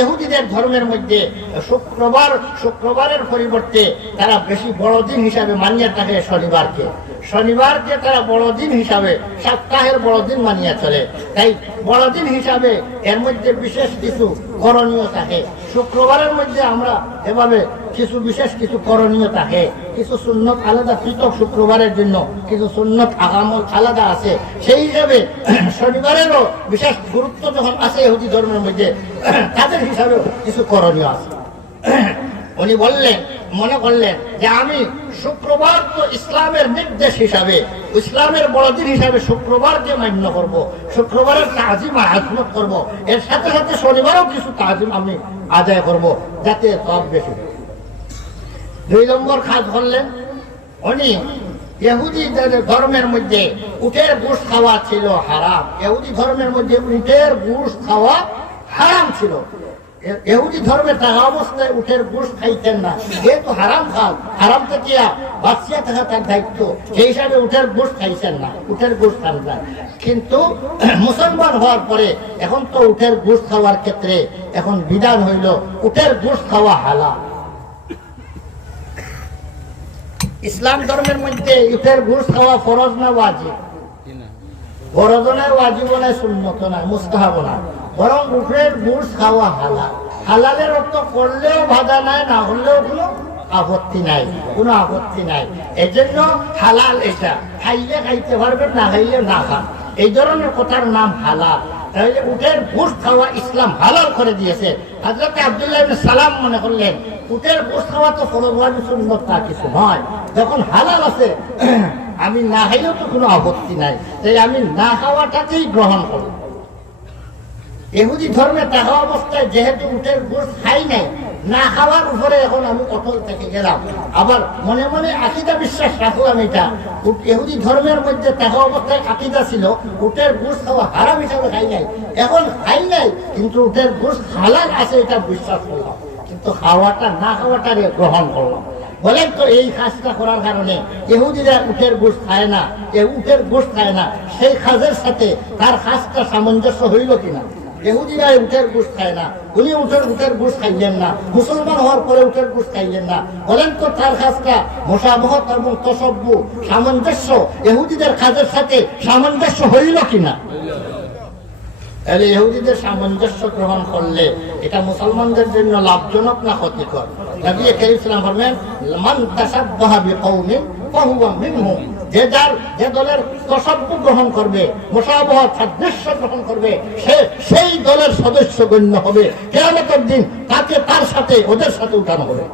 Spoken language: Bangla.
ইহুদিদের ধর্মের মধ্যে শুক্রবারের পরিবর্তে তারা বেশি বড়দিন হিসাবে মানিয়ে থাকে শনিবারকে তারা বড়দিন হিসাবে সপ্তাহের বড়দিন মানিয়ে চলে। তাই বড়দিন হিসাবে এর মধ্যে বিশেষ কিছু করণীয় থাকে। শুক্রবারের মধ্যে আমরা এভাবে বিশেষ কিছু করণীয় থাকে, কিছু সুন্নত আলাদা পৃথক শুক্রবারের জন্য, কিছু সুন্নত আগামল আলাদা আছে। সেই হিসাবে শনিবারেরও বিশেষ গুরুত্ব যখন আছে ইহুদি ধর্মের মধ্যে, তাদের হিসাবেও কিছু করণীয় আছে। উনি মনে করলেন যে আমি শুক্রবার তো ইসলামের নির্দেশ হিসাবে, ইসলামের বড়দিন হিসাবে শুক্রবারকে মান্য করব, শুক্রবারের তাজিম আজমত করব, এর সাথে সাথে শনিবারও কিছু তাজিম আমি আদায় করব, যাতে সব বেশি। 2 নম্বর কাজ করলেন উনি, ইহুদি ধর্মের মধ্যে উটের গোশত খাওয়া ছিল হারাম। ইহুদি ধর্মের মধ্যে উটের গোশত খাওয়া হারাম ছিল। ইহুদি ধর্মে থাকা অবস্থায় উটের গোশত খাইতেন না, যেহেতু হারাম থেকে বাঁচিয়ে থাকা তার দায়িত্ব, সেই হিসাবে উটের গোশত খাইছেন না, উটের গোশত খান না। কিন্তু মুসলমান হওয়ার পরে এখন তো উটের গোশত খাওয়ার ক্ষেত্রে এখন বিধান হইল উটের গোশত খাওয়া হালাল। ইসলাম ধর্মের মধ্যে উটের গোশত খাওয়া ফরজ না ওয়াজিব? ফরজ নয়, ওয়াজিব নয়, সুন্নত নয়, মুস্তাহাব না, বরং উটের গোশত খাওয়া হালাল। হালালের অর্থ করলেও বাধা নাই, না হলেও কোনো আপত্তি নাই, এজন্য হালাল। এটা খাইলে খাইতে পারবেন, না খাইলে না খান, এই ধরনের কথার নাম হালাল। তাহলে উটের গোশত খাওয়া ইসলাম হালাল করে দিয়েছে। হযরত আব্দুল্লাহ ইবনে সালাম মনে করলেন উটের গোশত খাওয়া তো ফরজ ওয়াজিব সুন্নত তা কিছু নয়, যখন হালাল আছে আমি না খাইলেও তো কোনো আপত্তি নাই, তাই আমি না খাওয়াটাকেই গ্রহণ করব। ইহুদি ধর্মে থাকা অবস্থায় যেহেতু উটের গোশত খাই নাই, না খাওয়ার উপরে এখন আমি অটল থেকে গেলাম, আবার মনে মনে আকীদা বিশ্বাস রাখলাম এটা ইহুদি ধর্মের মধ্যে থাকা অবস্থায় আকীদা ছিল উটের গোশত খাওয়া হারাম হিসাবে খাই নাই, এখন খাই নাই কিন্তু উটের গোশত হালাল আছে এটা বিশ্বাস করলাম, কিন্তু খাওয়াটা না খাওয়াটারে গ্রহণ করলাম। বলেন তো এই কাজটা করার কারণে ইহুদিরা উটের গোশত খায় না, উটের গোশত খায় না, সেই কাজের সাথে তার কাজটা সামঞ্জস্য হইল কিনা? ইহুদিরা উটের গোশত খায় না, উনি উটের গোশত খাইলেন না, মুসলমান হওয়ার পরে উটের গোশত খাইলেন না, বলেন তো তার কাজটা মুশাবাহাত এবং তাশাব্বুহ সামঞ্জস্য ইহুদিদের কাজের সাথে সামঞ্জস্য হইল কিনা? তাহলে ইহুদিদের সামঞ্জস্য গ্রহণ করলে এটা মুসলমানদের জন্য লাভজনক না ক্ষতিকর? নবী কারীম সাল্লাল্লাহু আলাইহি ওয়াসাল্লাম বলেন মান তাশাব্বাহা বিকওমিন ফাহুয়া মিনহুম, যে দলের তাশাব্বুহ গ্রহণ করবে, মুশাবাহাত সাদৃশ্য গ্রহণ করবে, সেই দলের সদস্য গণ্য হবে। কিয়ামতের দিন তাকে তার সাথে ওদের সাথে উঠানো হবে।